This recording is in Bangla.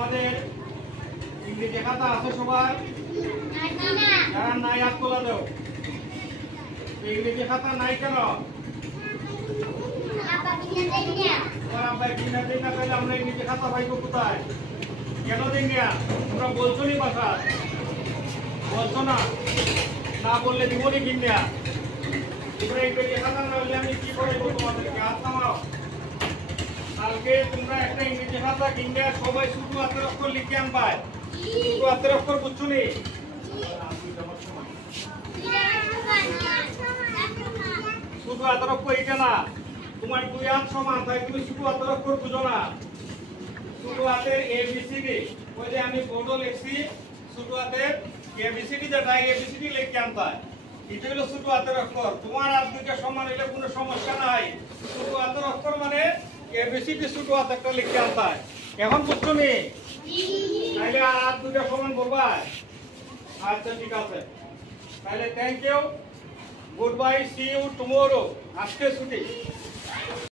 তোমাদের ইংরেজি খাতা আছে সবার? যারা নাই হাত তোলা দাও। ইংরেজি খাতা নাই কেন? তোমার আব্বাই কিনা দেয় না, তাহলে আমরা ইংরেজি খাতা পাইবো কোথায়? কেন দেন না? তোমরা বলছো নি কথা? বলছো না? না বললে দিব নি কিনা? তোমরা ইংরেজি খাতা না হলে আমি কি করে তোমাদেরকে? হাত নামাও। কালকে তোমরা একটা ইংরেজি খাতা কিনবে, সবাই শুধু হাতের অক্ষর লিখে আনবাই। শুধু হাতের অক্ষর বুঝছো নি? শুধু হাতের অক্ষর এটা না, তোমার দুই হাত সমান, তাই তুমি শুধু হাতের অক্ষর বুঝো না। শুধু হাতের এবিসিডি, ওই যে আমি বোর্ডও লিখছি, শুধু হাতের এবিসিডি, যেটা এবিসিডি লিখে আনতে হয়। এটা হলো শুধু হাতের অক্ষর। তোমার হাত দুইটা সমান হলে কোনো সমস্যা নাই। শুধু হাতের অক্ষর মানে এবিসিডি শুধু হাতে একটা লিখে আনতে হয়। এখন বুঝছো নি? তাইলে হাত দুইটা সমান করবা? আচ্ছা ঠিক আছে, তাহলে thank you, good bye, see you tomorrow. আজকে ছুটি।